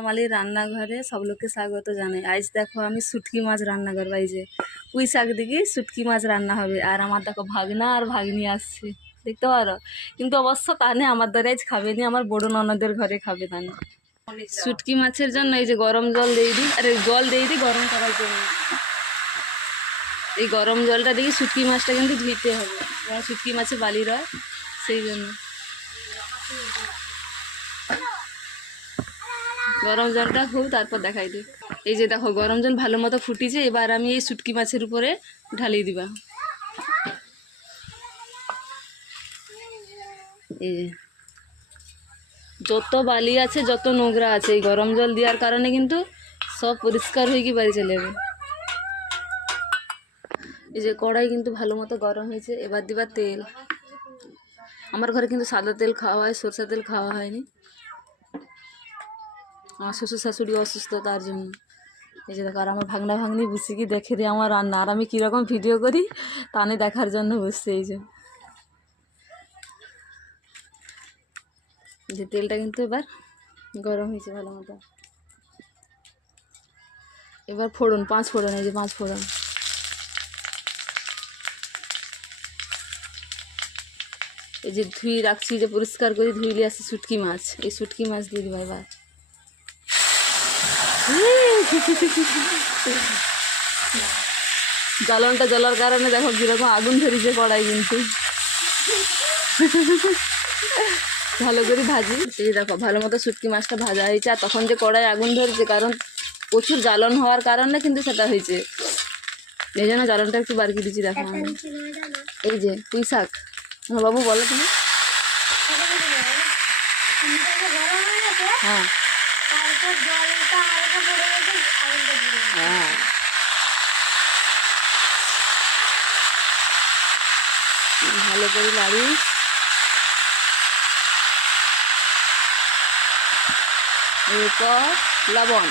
আমাদের রান্নাঘরে সব লোককে স্বাগত জানাই। আজ দেখো আমি শুটকি মাছ রান্না করবো। এই যে পুঁই শাক দিকে শুটকি মাছ রান্না হবে। আর আমার দেখো ভাগনা আর ভাগ্নি আসছে, দেখতে পারো। কিন্তু অবশ্য তাহলে আমার দ্বারা আজ খাবে নি, আমার বড় ননদের ঘরে খাবে তাহলে। শুটকি মাছের জন্য এই যে গরম জল দিয়ে দিই, আরে জল দিয়ে দিই গরম করার জন্য। এই গরম জলটা দিয়ে শুটকি মাছটা কিন্তু ধুইতে হবে, কারণ শুটকি মাছে বালি রয়, সেই জন্য গরম জলটা হোক তারপর দেখাই দিই। এই যে দেখো গরম জল ভালো মতো ফুটিছে, এবার আমি এই শুটকি মাছের উপরে ঢালিয়ে দিবা। এই যে যত বালি আছে যত নোংরা আছে এই গরম জল দেওয়ার কারণে কিন্তু সব পরিষ্কার হয়ে গিয়ে বাড়ি চলে যাবে। এই যে কড়াই কিন্তু ভালো মতো গরম হয়েছে, এবার দিবা তেল। আমার ঘরে কিন্তু সাদা তেল খাওয়া হয়, সরষা তেল খাওয়া হয়নি। আমার শ্বশুর শাশুড়ি অসুস্থ, তার জন্য। এই যে দেখো, আর আমার ভাগনা ভাগ্নি বসে কি দেখে রে আমার রান্না, আর আমি কীরকম ভিডিও করি তা নিয়ে দেখার জন্য বসছে। এই যে তেলটা কিন্তু এবার গরম হয়েছে ভালো মতো। এবার ফোড়ন, 5 ফোড়ন, এই যে 5 ফোড়ন। এই যে ধুয়ে রাখছি, যে পরিষ্কার করে ধুইলে আসছে শুটকি মাছ, এই শুটকি মাছ দিয়ে দিবা এবার। জ্বালনটা জ্বলার কারণে দেখো কীরকম আগুন ধরেছে কড়াই কিন্তু। ভালো করে ভাজি। এই দেখো ভালো মতো শুটকি মাছটা ভাজা হয়েছে, আর তখন যে কড়াই আগুন ধরেছে কারণ প্রচুর জ্বালন হওয়ার কারণে কিন্তু সেটা হয়েছে। এই জন্য জ্বালনটা একটু বাড়িয়ে দিচ্ছি। দেখো এই যে পুঁই শাক, আমার বাবু বলো তুমি। হ্যাঁ হ্যাঁ, ভালো করে লাড়ি। এরপর লবণ,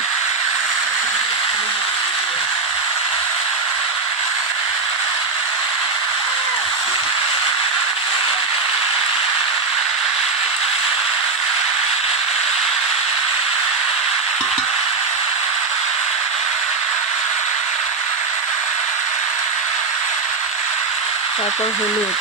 তারপর হলুদ,